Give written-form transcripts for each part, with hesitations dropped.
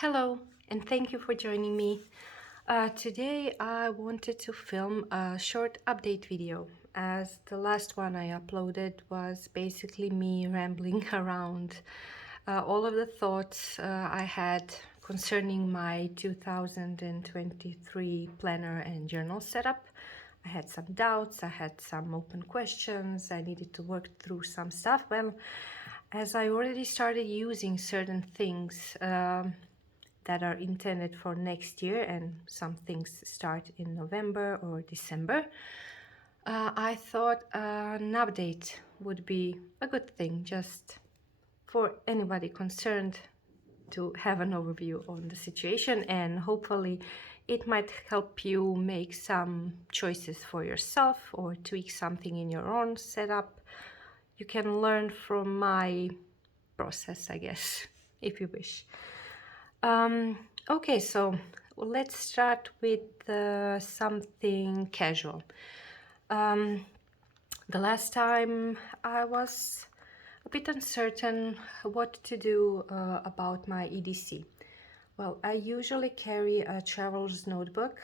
Hello, and thank you for joining me. Today I wanted to film a short update video, as the last one I uploaded was basically me rambling around all of the thoughts I had concerning my 2023 planner and journal setup. I had some doubts, I had some open questions, I needed to work through some stuff. Well, as I already started using certain things that are intended for next year, and some things start in November or December, I thought an update would be a good thing, just for anybody concerned to have an overview on the situation, and hopefully it might help you make some choices for yourself or tweak something in your own setup. You can learn from my process, I guess, if you wish. Okay, so let's start with something casual. The last time I was a bit uncertain what to do about my EDC. Well, I usually carry a traveler's notebook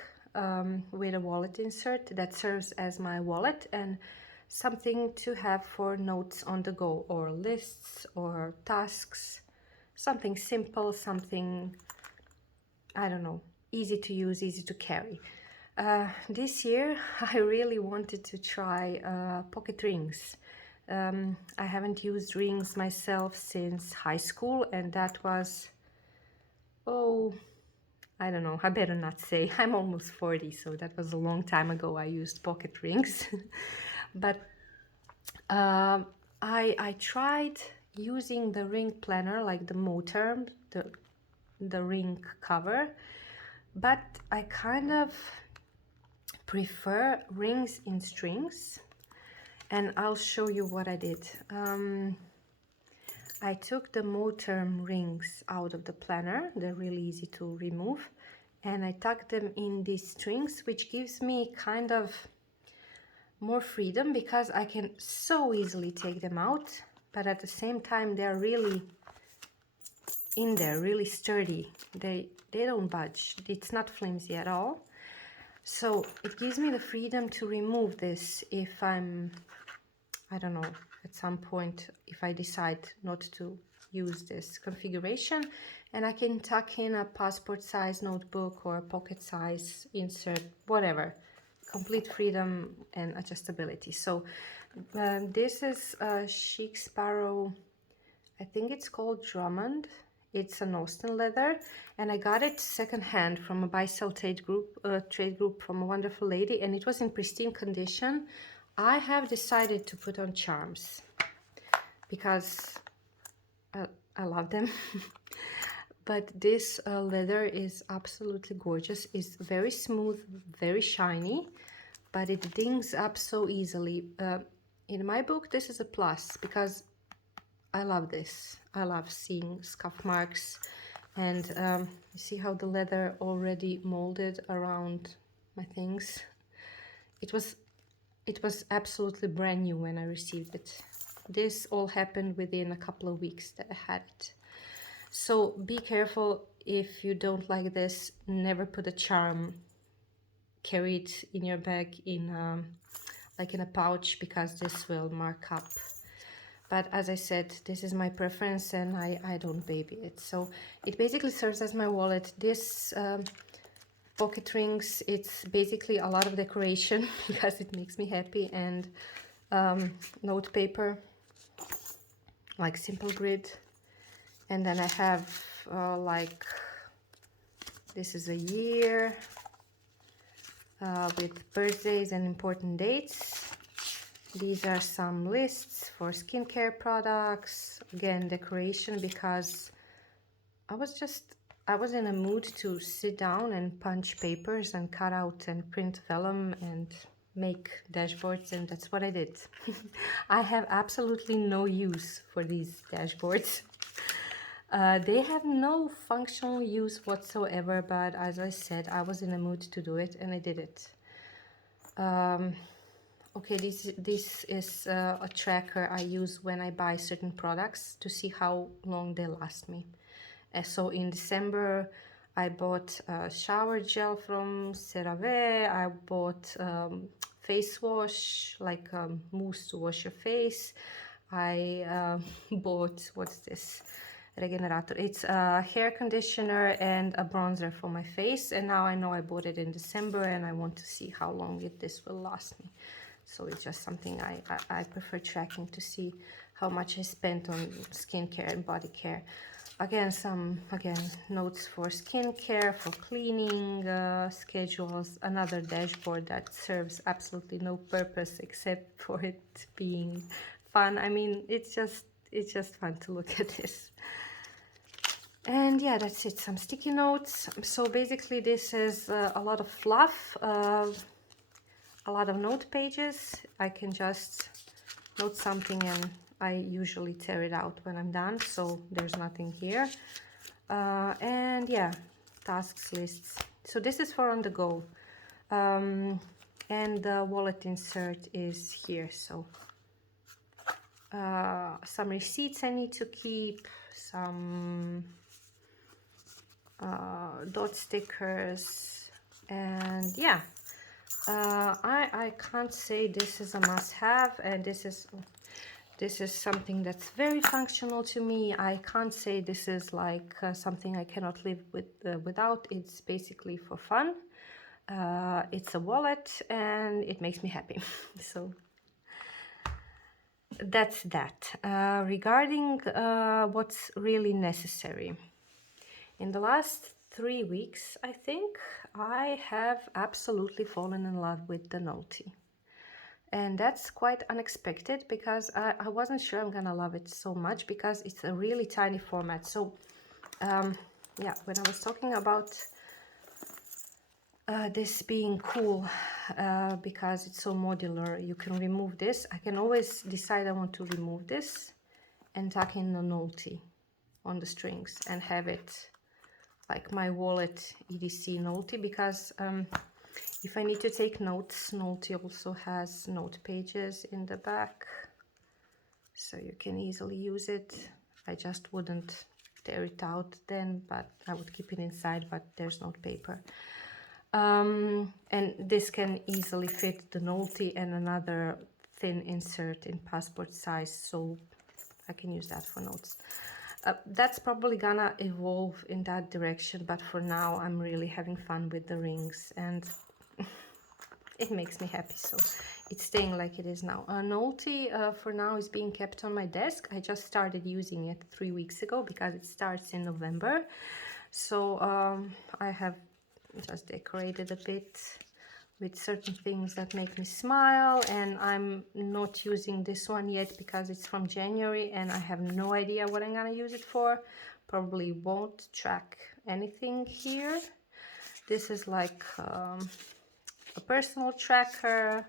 with a wallet insert that serves as my wallet and something to have for notes on the go, or lists or tasks, something simple, something, I don't know, easy to use, easy to carry. This year I really wanted to try pocket rings. I haven't used rings myself since high school, and that was, oh, I don't know, I better not say. I'm almost 40, so that was a long time ago I used pocket rings. But I tried using the ring planner, like the motor, the ring cover, but I kind of prefer rings in strings, and I'll show you what I did. I took the Moterm rings out of the planner, they're really easy to remove, and I tucked them in these strings, which gives me kind of more freedom because I can so easily take them out, but at the same time they're really in there, really sturdy. They don't budge. It's not flimsy at all. So it gives me the freedom to remove this if I don't know, at some point, if I decide not to use this configuration, and I can tuck in a passport size notebook or a pocket size insert, whatever. Complete freedom and adjustability. So this is a Chic Sparrow, I think it's called Drummond. It's an Austin leather, and I got it secondhand from a buy-sell trade group from a wonderful lady, and it was in pristine condition. I have decided to put on charms because I love them. But this leather is absolutely gorgeous. It's very smooth, very shiny, but it dings up so easily. In my book, this is a plus because I love this. I love seeing scuff marks, and you see how the leather already molded around my things. It was absolutely brand new when I received it. This all happened within a couple of weeks that I had it. So be careful if you don't like this. Never put a charm. Carry it in your bag in like in a pouch, because this will mark up. But as I said, this is my preference and I don't baby it. So it basically serves as my wallet. This pocket rings, it's basically a lot of decoration because it makes me happy, and note paper, like simple grid. And then I have like, this is a year with birthdays and important dates. These are some lists for skincare products. Again, decoration, because I was in a mood to sit down and punch papers and cut out and print vellum and make dashboards, and that's what I did. I have absolutely no use for these dashboards. They have no functional use whatsoever, but as I said, I was in a mood to do it and I did it. Okay, this is a tracker I use when I buy certain products to see how long they last me. So in December, I bought a shower gel from CeraVe. I bought face wash, like mousse to wash your face. I bought, what's this? Regenerator. It's a hair conditioner and a bronzer for my face. And now I know I bought it in December and I want to see how long this will last me. So it's just something I prefer tracking to see how much I spent on skincare and body care. Again, notes for skincare, for cleaning, schedules, another dashboard that serves absolutely no purpose except for it being fun. I mean, it's just fun to look at this. And yeah, that's it, some sticky notes. So basically this is a lot of fluff, a lot of note pages. I can just note something and I usually tear it out when I'm done, so there's nothing here. And yeah, tasks, lists. So this is for on the go. And the wallet insert is here. So some receipts I need to keep, some dot stickers, and yeah. I can't say this is a must-have, and this is something that's very functional to me. I can't say this is like something I cannot live without. It's basically for fun. It's a wallet and it makes me happy. So that's that. Regarding what's really necessary. In the last 3 weeks, I think, I have absolutely fallen in love with the Nolte. And that's quite unexpected because I wasn't sure I'm gonna love it so much because it's a really tiny format. So yeah, when I was talking about this being cool because it's so modular, you can remove this. I can always decide I want to remove this and tuck in the Nolte on the strings and have it like my wallet EDC Nolte, because if I need to take notes, Nolte also has note pages in the back, so you can easily use it. I just wouldn't tear it out then, but I would keep it inside, but there's note paper. And this can easily fit the Nolte and another thin insert in passport size, so I can use that for notes. That's probably gonna evolve in that direction, but for now I'm really having fun with the rings and it makes me happy, so it's staying like it is now. Nolte for now is being kept on my desk. I just started using it 3 weeks ago because it starts in November, so I have just decorated a bit with certain things that make me smile, and I'm not using this one yet because it's from January and I have no idea what I'm gonna use it for. Probably won't track anything here. This is like a personal tracker,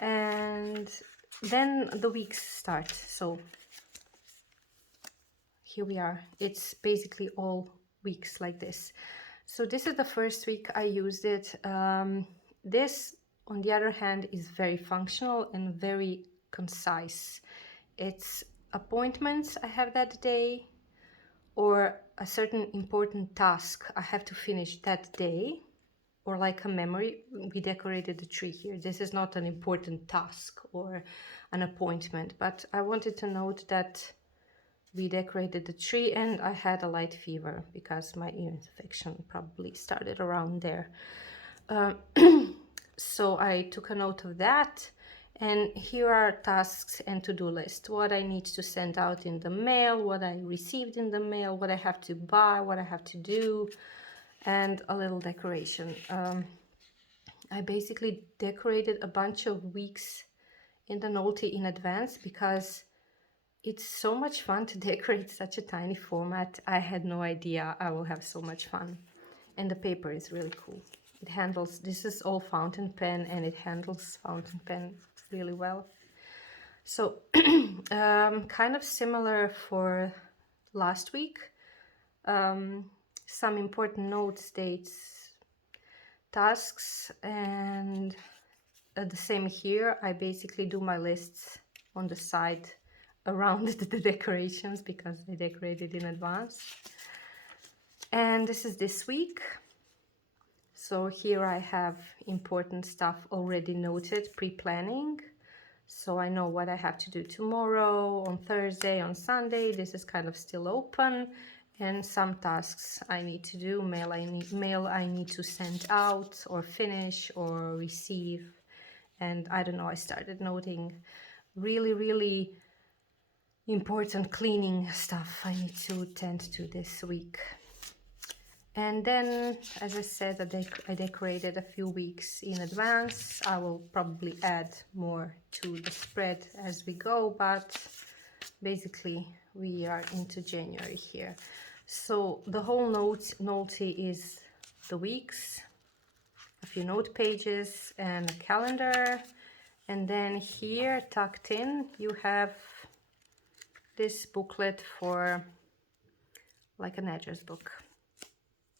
and then the weeks start. So here we are. It's basically all weeks like this. So this is the first week I used it. This, on the other hand, is very functional and very concise. It's appointments I have that day, or a certain important task I have to finish that day, or like a memory. We decorated the tree here. This is not an important task or an appointment, but I wanted to note that we decorated the tree and I had a light fever because my ear infection probably started around there. So I took a note of that, and here are tasks and to-do list. What I need to send out in the mail, what I received in the mail, what I have to buy, what I have to do, and a little decoration. I basically decorated a bunch of weeks in the Nolte in advance because it's so much fun to decorate such a tiny format. I had no idea I will have so much fun. And the paper is really cool. It handles, this is all fountain pen and it handles fountain pen really well. So kind of similar for last week. Some important notes, dates, tasks, and the same here. I basically do my lists on the side around the decorations because I decorated in advance. And this is this week. So here I have important stuff already noted, pre-planning. So I know what I have to do tomorrow, on Thursday, on Sunday. This is kind of still open. And some tasks I need to do, mail I need to send out or finish or receive. And I don't know, I started noting really important cleaning stuff I need to tend to this week. And then, as I said, I decorated a few weeks in advance. I will probably add more to the spread as we go, but basically we are into January here. So the whole Nolte is the weeks, a few note pages and a calendar. And then here tucked in you have this booklet for like an address book.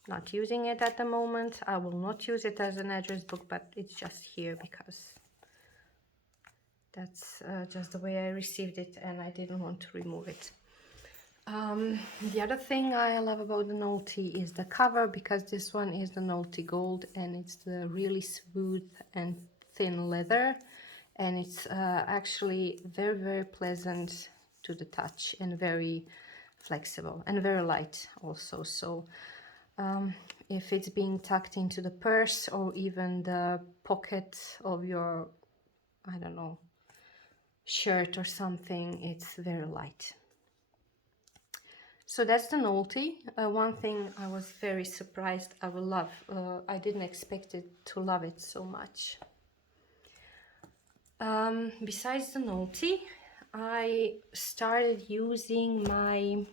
Not using it at the moment. I will not use it as an address book, but it's just here because that's just the way I received it and I didn't want to remove it. The other thing I love about the Nolte is the cover, because this one is the Nolte Gold and it's the really smooth and thin leather, and it's actually very pleasant to the touch and very flexible and very light also. So if it's being tucked into the purse or even the pocket of your, I don't know, shirt or something, it's very light. So that's the Nolte. One thing I was very surprised I will love. I didn't expect it to love it so much. Besides the Nolte, I started using my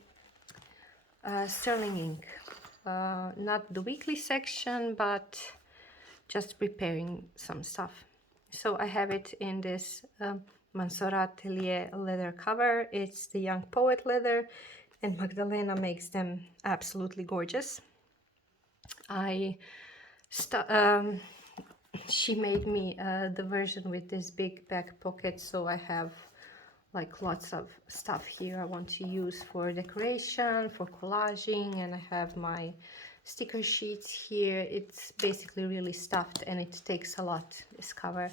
sterling ink. Not the weekly section, but just preparing some stuff. So I have it in this Mansorah Atelier leather cover. It's the Young Poet leather, and Magdalena makes them absolutely gorgeous. She made me the version with this big back pocket, so I have like lots of stuff here I want to use for decoration, for collaging, and I have my sticker sheets here. It's basically really stuffed and it takes a lot, this cover.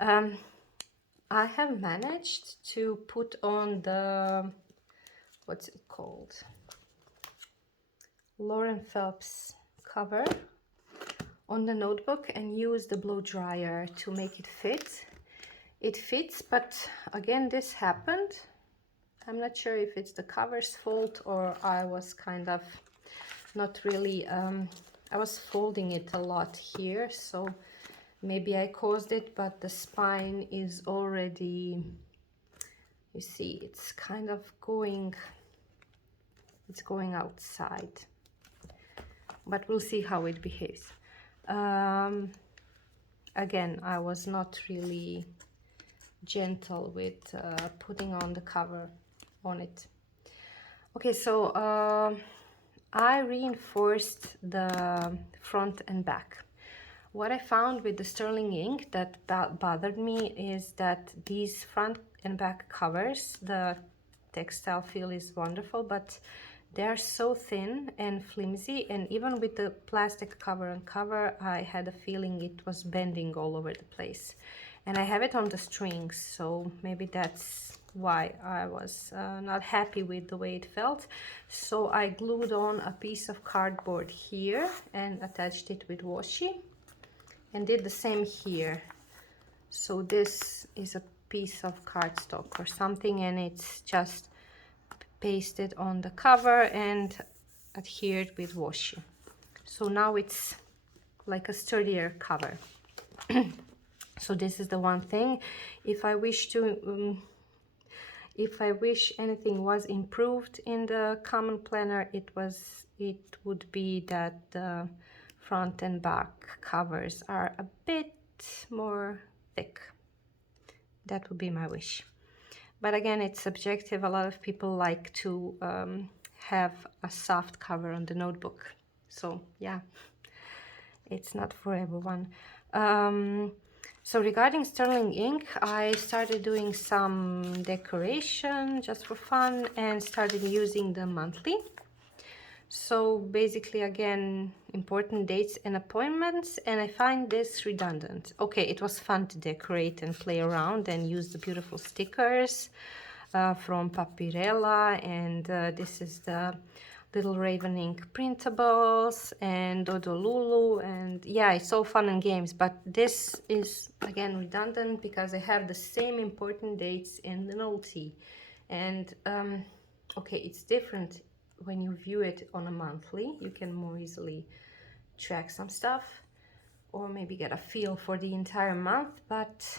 I have managed to put on the, what's it called? Phelps cover on the notebook and use the blow dryer to make it fit. It fits, but again, this happened. I'm not sure if it's the cover's fault or I was kind of not really, I was folding it a lot here, so maybe I caused it, but the spine is already, you see, it's kind of going, it's going outside, but we'll see how it behaves. Again, I was not really gentle with putting on the cover on it. Okay, so I reinforced the front and back. What I found with the sterling ink that bothered me is that these front and back covers, the textile feel is wonderful, but they are so thin and flimsy, and even with the plastic cover on cover, I had a feeling it was bending all over the place. And I have it on the strings, so maybe that's why I was not happy with the way it felt. So I glued on a piece of cardboard here and attached it with washi, and did the same here. So this is a piece of cardstock or something, and it's just pasted on the cover and adhered with washi. So now it's like a sturdier cover. So this is the one thing. If I wish anything was improved in the common planner, it would be that the front and back covers are a bit more thick. That would be my wish. But again, it's subjective. A lot of people like to have a soft cover on the notebook. So yeah, it's not for everyone. So regarding sterling ink, I started doing some decoration just for fun and started using the monthly. So basically, again, important dates and appointments, and I find this redundant. Okay, it was fun to decorate and play around and use the beautiful stickers from Papirella, and this is the Little Raven Ink printables and Dodolulu, and yeah, it's all fun and games, but this is again redundant because I have the same important dates in the Nolte, and okay, it's different when you view it on a monthly. You can more easily track some stuff or maybe get a feel for the entire month, but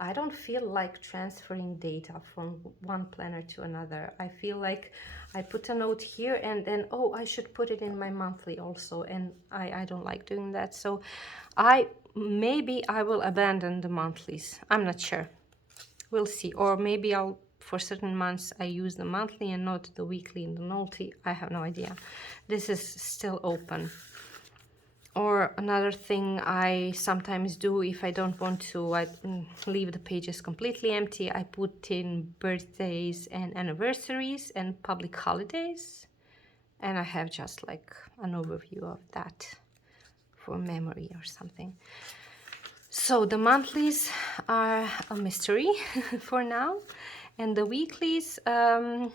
I don't feel like transferring data from one planner to another. I feel like I put a note here and then, oh, I should put it in my monthly also, and I don't like doing that. So maybe I will abandon the monthlies. I'm not sure. We'll see. Or maybe I'll, for certain months, I use the monthly and not the weekly in the Nolte. I have no idea. This is still open. Or another thing I sometimes do, if I don't want to leave the pages completely empty, I put in birthdays and anniversaries and public holidays. And I have just like an overview of that for memory or something. So the monthlies are a mystery for now. And the weeklies, again,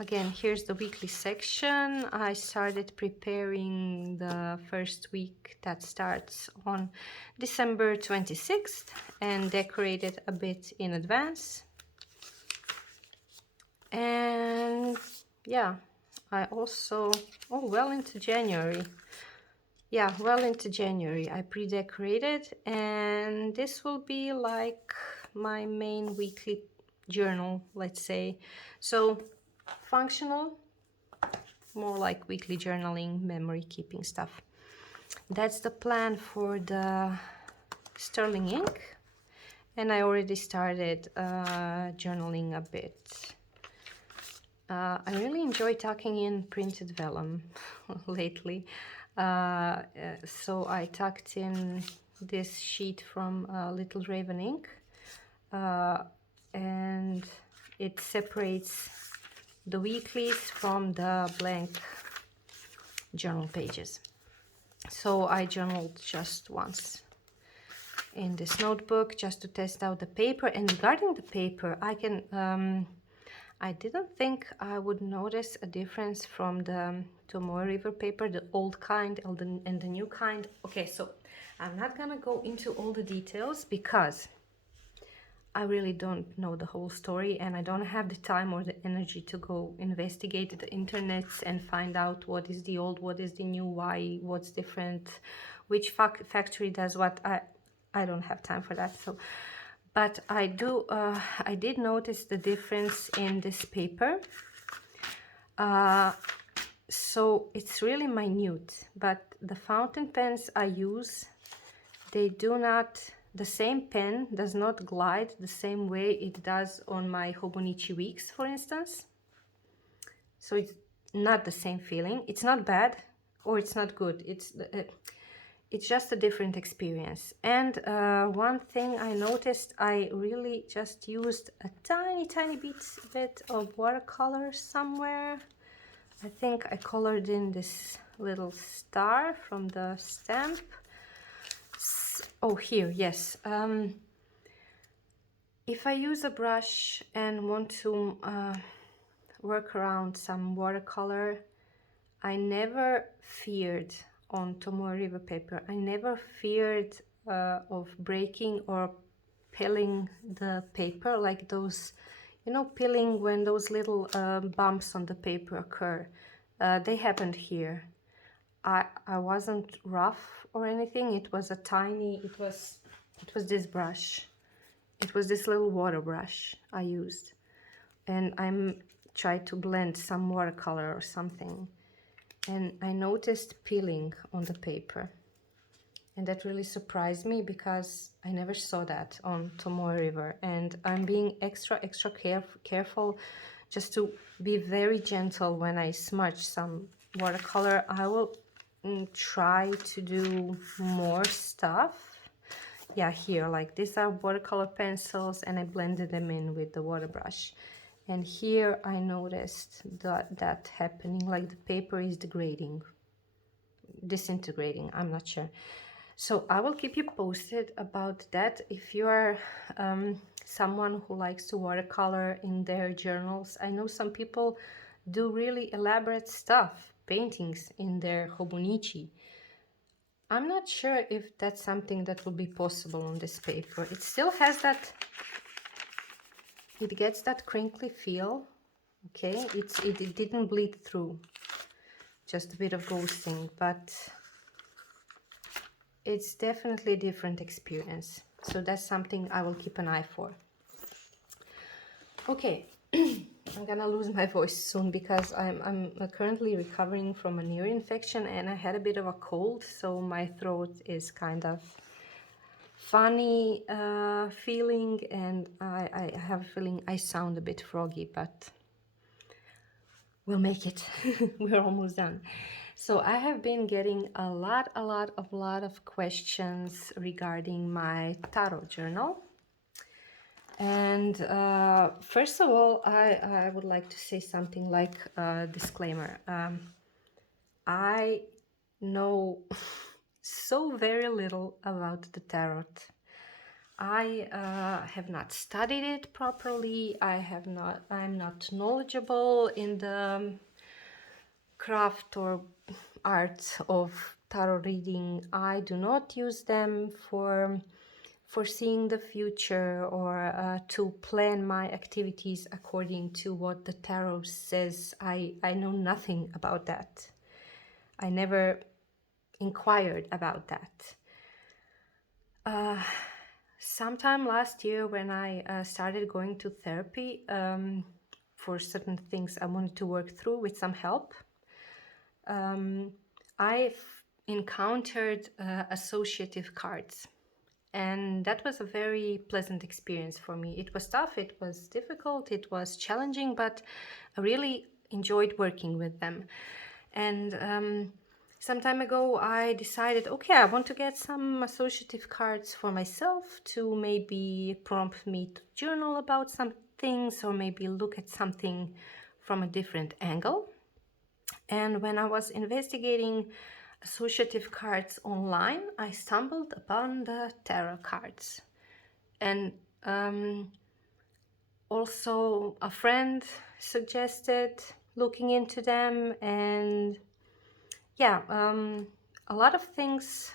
here's the weekly section. I started preparing the first week that starts on December 26th and decorated a bit in advance. And yeah, I also, oh, well into January. Yeah, well into January I pre-decorated, and this will be like my main weekly journal, let's say. So functional, more like weekly journaling, memory keeping stuff. That's the plan for the sterling ink, and I already started journaling a bit. I really enjoy tucking in printed vellum lately. So I tucked in this sheet from Little Raven Ink, and it separates the weeklies from the blank journal pages. So I journaled just once in this notebook just to test out the paper. And regarding the paper, I didn't think I would notice a difference from the Tomoe River paper, the old kind and the new kind. Okay, so I'm not gonna go into all the details because I really don't know the whole story, and I don't have the time or the energy to go investigate the internets and find out what is the old, what is the new, why, what's different, which factory does what. I don't have time for that. So, but I did notice the difference in this paper. So it's really minute, but the fountain pens I use, the same pen does not glide the same way it does on my Hobonichi Weeks, for instance. So it's not the same feeling. It's not bad or it's not good. It's just a different experience. And one thing I noticed, I really just used a tiny bit of watercolor somewhere. I think I colored in this little star from the stamp. Oh, here, yes. If I use a brush and want to work around some watercolor, I never feared on Tomoe River paper, I never feared of breaking or peeling the paper, like those, you know, peeling when those little bumps on the paper occur. They happened here. I wasn't rough or anything. It was a tiny, it was this brush. It was this little water brush I used. And I'm tried to blend some watercolor or something. And I noticed peeling on the paper. And that really surprised me because I never saw that on Tomoe River. And I'm being extra careful just to be very gentle when I smudge some watercolor. I will try to do more stuff. Yeah, here, like these are watercolor pencils and I blended them in with the water brush. And here I noticed that happening, like the paper is degrading, disintegrating, I'm not sure. So I will keep you posted about that. If you are someone who likes to watercolor in their journals, I know some people do really elaborate stuff, paintings in their Hobonichi. I'm not sure if that's something that will be possible on this paper. It still has that, it gets that crinkly feel, okay? It didn't bleed through, just a bit of ghosting, but it's definitely a different experience. So that's something I will keep an eye for. Okay, I'm gonna lose my voice soon because I'm currently recovering from an ear infection and I had a bit of a cold, so my throat is kind of funny feeling, and I have a feeling I sound a bit froggy, but we'll make it. We're almost done. So I have been getting a lot of questions regarding my tarot journal. And first of all, I would like to say something like a disclaimer. I know so very little about the tarot. I have not studied it properly. I'm not knowledgeable in the craft or art of tarot reading. I do not use them for foreseeing the future or to plan my activities according to what the tarot says. I know nothing about that. I never inquired about that. Sometime last year when I started going to therapy for certain things I wanted to work through with some help, I've encountered associative cards, and that was a very pleasant experience for me. It was tough, it was difficult, it was challenging, but I really enjoyed working with them. And some time ago I decided, okay, I want to get some associative cards for myself to maybe prompt me to journal about some things or maybe look at something from a different angle. And when I was investigating associative cards online, I stumbled upon the tarot cards. And also a friend suggested looking into them, and yeah, a lot of things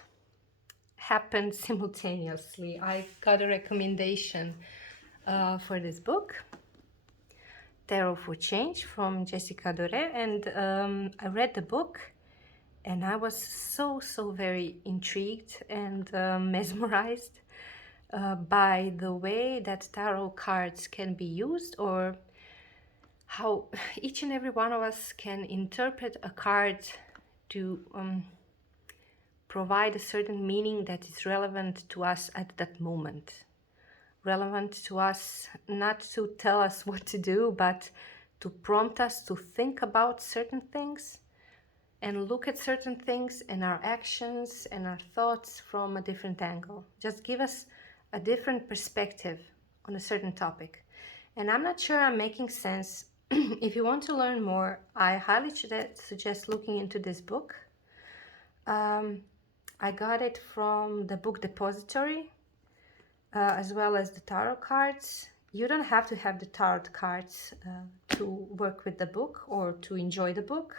happened simultaneously. I got a recommendation for this book, Tarot for Change from Jessica Dore, and I read the book and I was so very intrigued and mesmerized by the way that tarot cards can be used, or how each and every one of us can interpret a card to provide a certain meaning that is relevant to us at that moment. Relevant to us, not to tell us what to do, but to prompt us to think about certain things and look at certain things and our actions and our thoughts from a different angle. Just give us a different perspective on a certain topic. And I'm not sure I'm making sense. If you want to learn more, I highly suggest looking into this book. I got it from the book depository, as well as the tarot cards. You don't have to have the tarot cards to work with the book or to enjoy the book.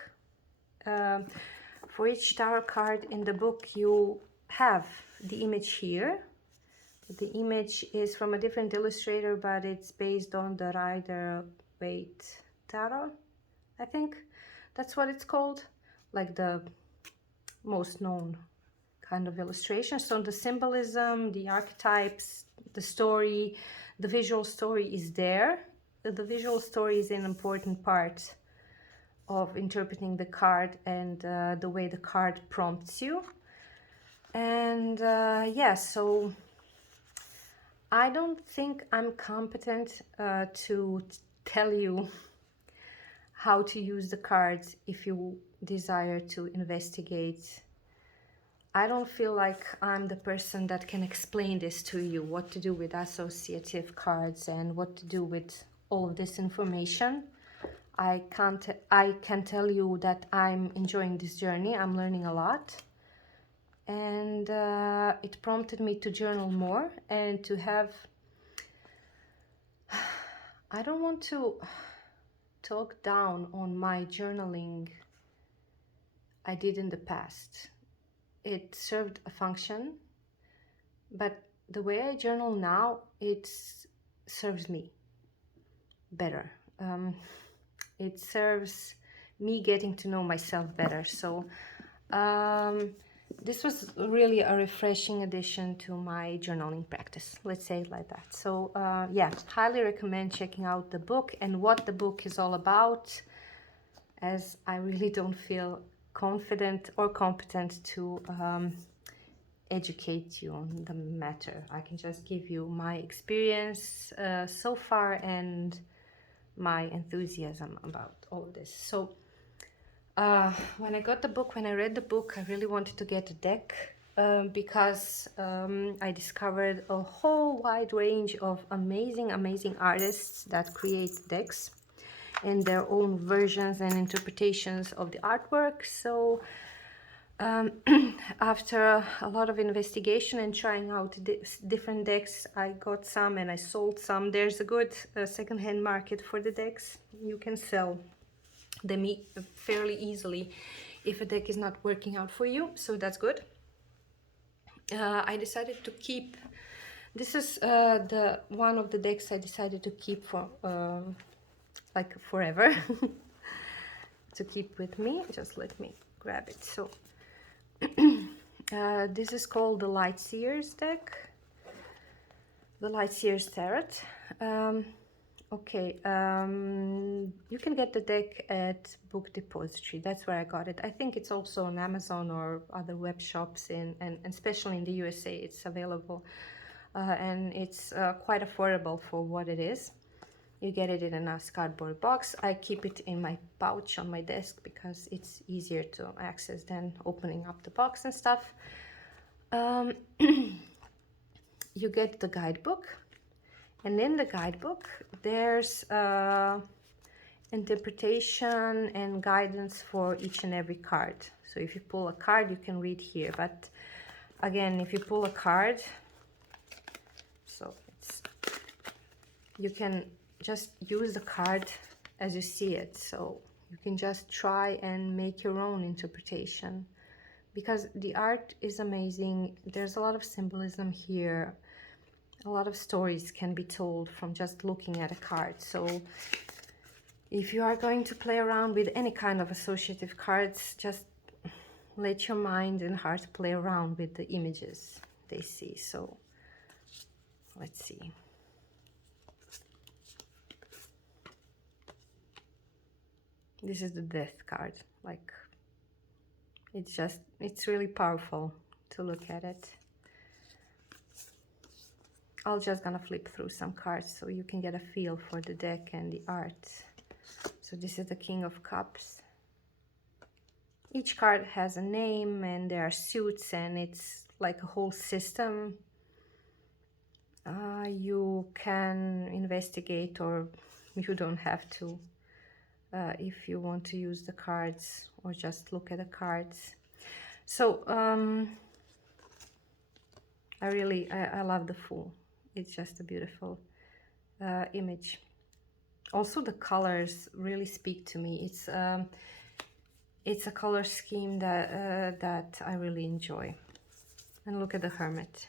For each tarot card in the book, you have the image here. The image is from a different illustrator, but it's based on the Rider-Waite tarot, I think that's what it's called, like the most known kind of illustration. So the symbolism, the archetypes, the story, the visual story is there. The visual story is an important part of interpreting the card and the way the card prompts you. And yeah, so I don't think I'm competent to tell you how to use the cards if you desire to investigate. I don't feel like I'm the person that can explain this to you, what to do with associative cards and what to do with all of this information. I can tell you that I'm enjoying this journey. I'm learning a lot, and it prompted me to journal more and to have, I don't want to talk down on my journaling I did in the past. It served a function, but the way I journal now, it serves me better. It serves me getting to know myself better. So this was really a refreshing addition to my journaling practice, let's say it like that. So yeah, highly recommend checking out the book and what the book is all about, as I really don't feel confident or competent to educate you on the matter. I can just give you my experience so far and my enthusiasm about all of this. So when I got the book, when I read the book, I really wanted to get a deck because I discovered a whole wide range of amazing artists that create decks and their own versions and interpretations of the artwork. So after a lot of investigation and trying out different decks, I got some and I sold some. There's a good second-hand market for the decks. You can sell them fairly easily if a deck is not working out for you, so that's good. I decided to keep, this is the one of the decks I decided to keep for like forever to keep with me. Just let me grab it. So this is called the Light Seers deck, the Light Seers Tarot. Okay, you can get the deck at Book Depository. That's where I got it. I think it's also on Amazon or other web shops, and especially in the USA it's available, and it's quite affordable for what it is. You get it in a nice cardboard box. I keep it in my pouch on my desk because it's easier to access than opening up the box and stuff. You get the guidebook, and in the guidebook there's interpretation and guidance for each and every card. So if you pull a card, you can read here, but again, if you pull a card, so you can just use the card as you see it, so you can just try and make your own interpretation, because the art is amazing. There's a lot of symbolism here. A lot of stories can be told from just looking at a card. So if you are going to play around with any kind of associative cards, just let your mind and heart play around with the images they see. So let's see. This is the Death card. Like, it's really powerful to look at it. I'm just gonna flip through some cards so you can get a feel for the deck and the art. So this is the King of Cups. Each card has a name and there are suits, and it's like a whole system. You can investigate, or you don't have to, if you want to use the cards or just look at the cards. So I love the Fool. It's just a beautiful image. Also, the colors really speak to me. It's a color scheme that I really enjoy. And look at the Hermit.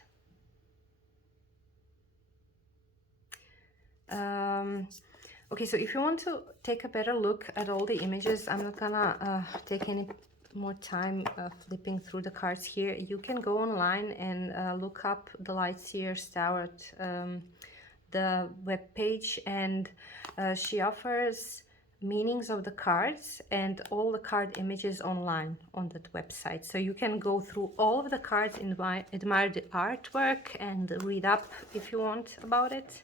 Okay, so if you want to take a better look at all the images, I'm not gonna take any more time flipping through the cards here. You can go online and look up the Light Seers Tarot, the web page, and she offers meanings of the cards and all the card images online on that website. So you can go through all of the cards, admire the artwork, and read up if you want about it.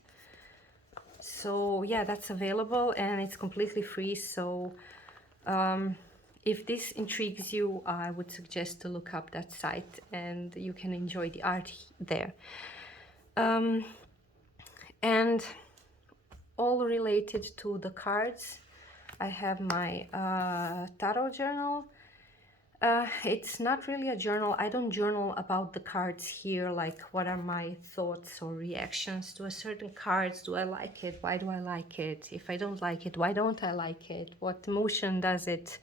So yeah, that's available and it's completely free. So if this intrigues you, I would suggest to look up that site and you can enjoy the art there. And all related to the cards. I have my tarot journal. It's not really a journal. I don't journal about the cards here, like what are my thoughts or reactions to a certain cards. Do I like it? Why do I like it? If I don't like it, why don't I like it? What emotion does it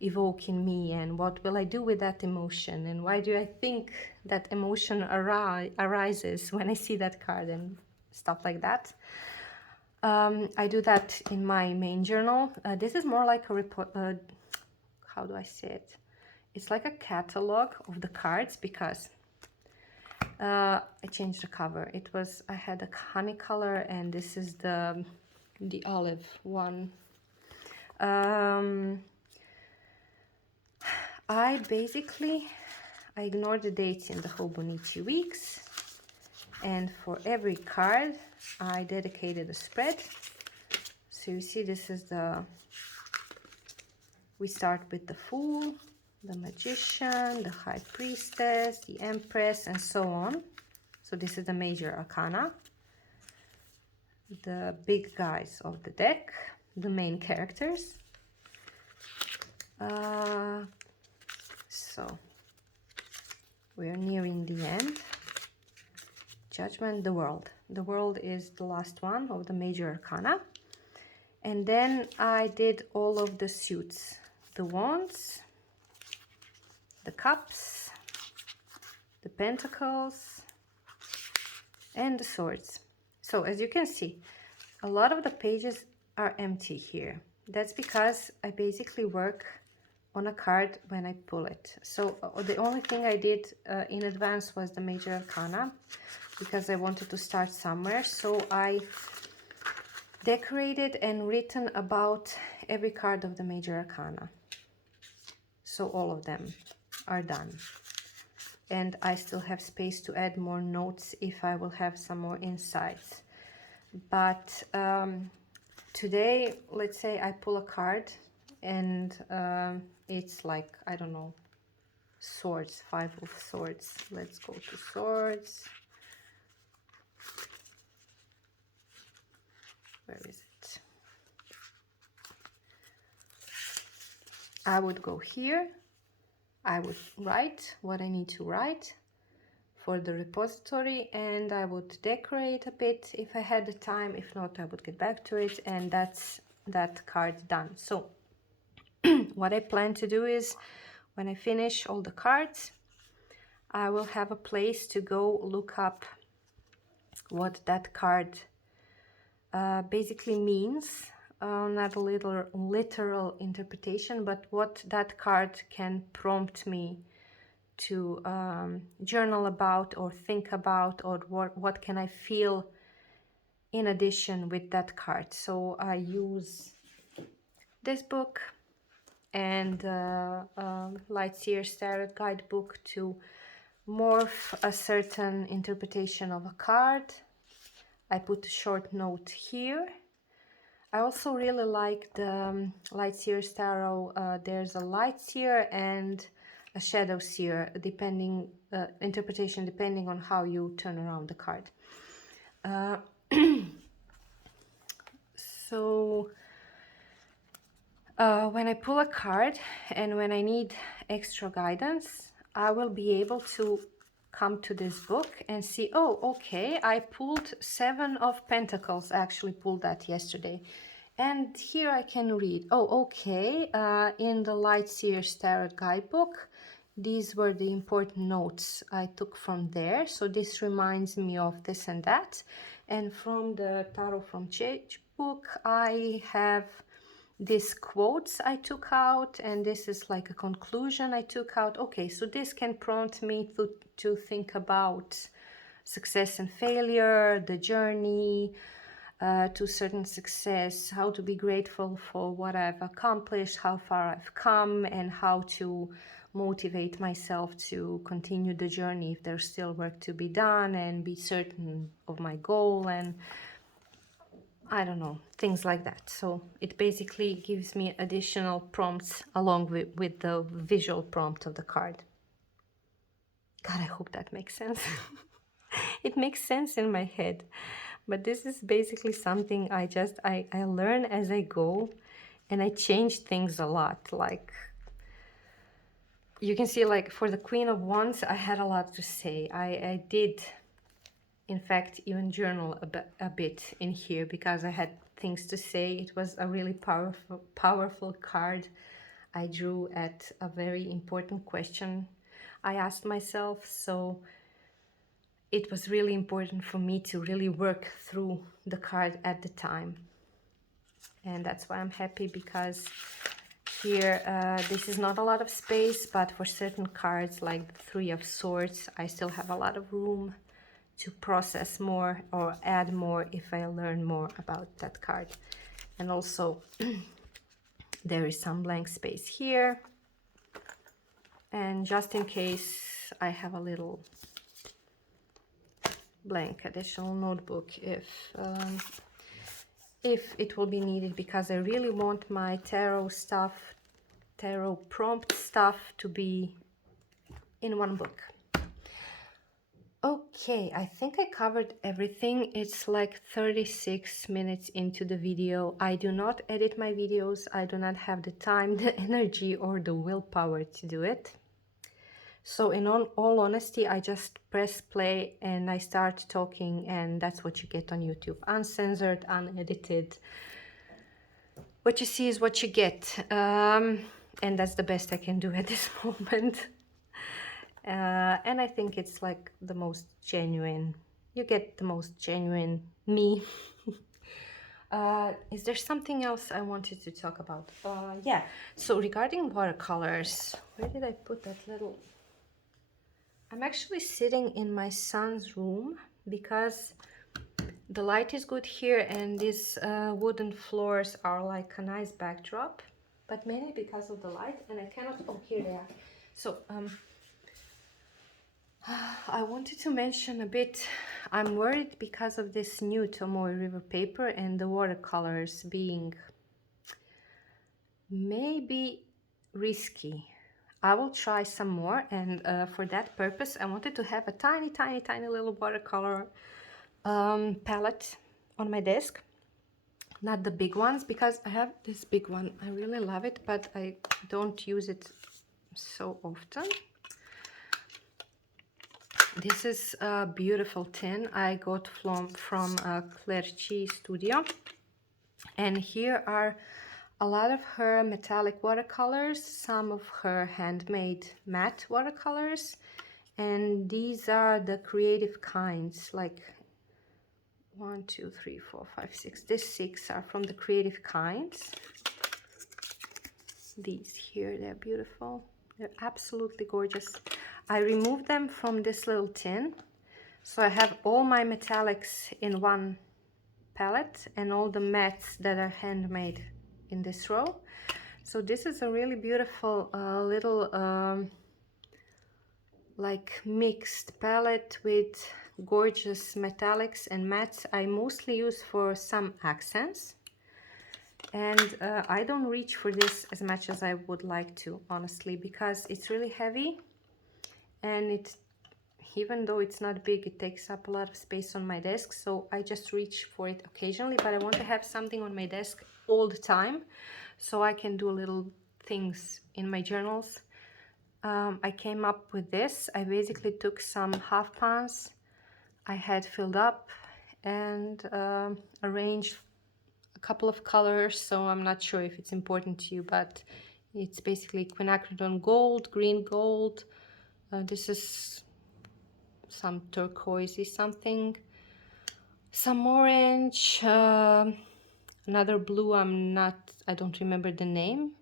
evoke in me, and what will I do with that emotion, and why do I think that emotion arises when I see that card, and stuff like that. I do that in my main journal. This is more like a report, how do I say it? It's like a catalog of the cards, because I changed the cover. I had a honey color, and this is the olive one. I ignored the dates in the Hobonichi weeks, and for every card I dedicated a spread. So you see, this is we start with the Fool, the Magician, the High Priestess, the Empress, and so on. So this is the major arcana, the big guys of the deck, the main characters. So we are nearing the end. Judgment, the World. The World is the last one of the major arcana. And then I did all of the suits, the Wands, the Cups, the Pentacles, and the Swords. So as you can see, a lot of the pages are empty here. That's because I basically work on a card when I pull it. So the only thing I did in advance was the major arcana, because I wanted to start somewhere. So I decorated and written about every card of the major arcana. So all of them are done. And I still have space to add more notes if I will have some more insights. But today, let's say I pull a card, and it's like, I don't know, Swords, 5 of Swords. Let's go to Swords. Where is it? I would go here. I would write what I need to write for the repository, and I would decorate a bit if I had the time. If not, I would get back to it, and that's that card done. So what I plan to do is, when I finish all the cards, I will have a place to go look up what that card basically means. Not a literal interpretation, but what that card can prompt me to journal about, or think about, or what can I feel in addition with that card. So I use this book and Light Seer Tarot Guidebook to morph a certain interpretation of a card. I put a short note here. I also really like the Light Seer Tarot. There's a Light Seer and a Shadow Seer, depending interpretation depending on how you turn around the card. So when I pull a card and when I need extra guidance, I will be able to come to this book and see, oh, okay, I pulled 7 of Pentacles. I actually pulled that yesterday. And here I can read, oh, okay, in the Light Seer Tarot Guidebook, these were the important notes I took from there. So this reminds me of this and that. And from the Tarot from Change book, I have these quotes I took out, and this is like a conclusion I took out. Okay, so this can prompt me to think about success and failure, the journey to certain success, how to be grateful for what I've accomplished, how far I've come, and how to motivate myself to continue the journey if there's still work to be done, and be certain of my goal, and I don't know, things like that. So it basically gives me additional prompts along with the visual prompt of the card. God, I hope that makes sense. It makes sense in my head, But this is basically something I learn as I go, and I change things a lot. Like you can see, like for the Queen of Wands, I had a lot to say. I did, in fact, even journal a bit in here because I had things to say. It was a really powerful card. I drew at a very important question I asked myself, so it was really important for me to really work through the card at the time. And that's why I'm happy, because here this is not a lot of space, but for certain cards like the Three of Swords, I still have a lot of room to process more or add more if I learn more about that card. And also there is some blank space here, and just in case I have a little blank additional notebook if it will be needed, because I really want my tarot prompt stuff to be in one book. Okay, I think I covered everything. It's like 36 minutes into the video. I do not edit my videos. I do not have the time, the energy, or the willpower to do it. So in all honesty, I just press play and I start talking, and that's what you get on YouTube. Uncensored, unedited. What you see is what you get. And that's the best I can do at this moment. And I think it's like the most genuine. You get the most genuine me. Is there something else I wanted to talk about? Yeah, so regarding watercolors, where did I put that little... I'm actually sitting in my son's room because the light is good here, and these wooden floors are like a nice backdrop, but mainly because of the light, and I cannot... Oh, here they are. So I wanted to mention a bit, I'm worried because of this new Tomoe River paper and the watercolors being maybe risky. I will try some more, and for that purpose I wanted to have a tiny little watercolor palette on my desk. Not the big ones, because I have this big one. I really love it, but I don't use it so often. This is a beautiful tin I got from Clerchi Studio, and here are a lot of her metallic watercolors, some of her handmade matte watercolors, and these are the creative kinds, like 1, 2, 3, 4, 5, 6. These 6 are from the creative kinds. These here, they're beautiful. They're absolutely gorgeous. I removed them from this little tin, so I have all my metallics in one palette and all the mattes that are handmade in this row. So this is a really beautiful little like mixed palette with gorgeous metallics and mattes. I mostly use for some accents, and I don't reach for this as much as I would like to, honestly, because it's really heavy, and it, even though it's not big, it takes up a lot of space on my desk, so I just reach for it occasionally. But I want to have something on my desk all the time so I can do little things in my journals. I came up with this. I basically took some half pans I had filled up and arranged a couple of colors, so I'm not sure if it's important to you, but it's basically quinacridone gold, green gold. This is some turquoisey something, some orange, another blue, I don't remember the name,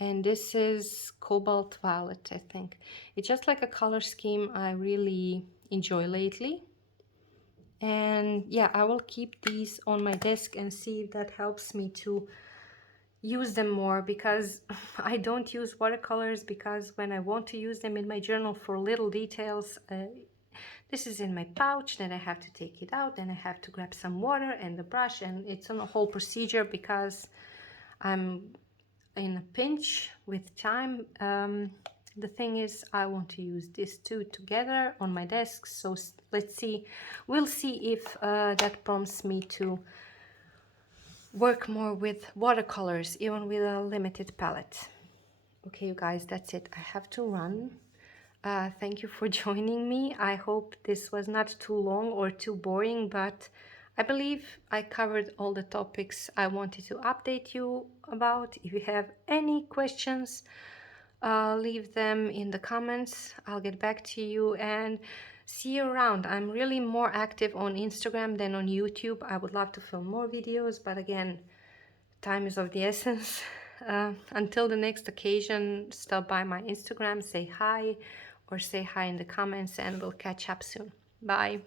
and this is cobalt violet, I think. It's just like a color scheme I really enjoy lately. And yeah, I will keep these on my desk and see if that helps me to use them more, because I don't use watercolors, because when I want to use them in my journal for little details, this is in my pouch, then I have to take it out, then I have to grab some water and the brush, and it's a whole procedure because I'm in a pinch with time. the thing is, I want to use these two together on my desk, so let's see. We'll see if that prompts me to work more with watercolors, even with a limited palette. Okay, you guys, that's it. I have to run. Thank you for joining me. I hope this was not too long or too boring, but I believe I covered all the topics I wanted to update you about. If you have any questions, leave them in the comments. I'll get back to you and see you around. I'm really more active on Instagram than on YouTube. I would love to film more videos, but again, time is of the essence. Until the next occasion, stop by my Instagram, say hi, or say hi in the comments, and we'll catch up soon. Bye.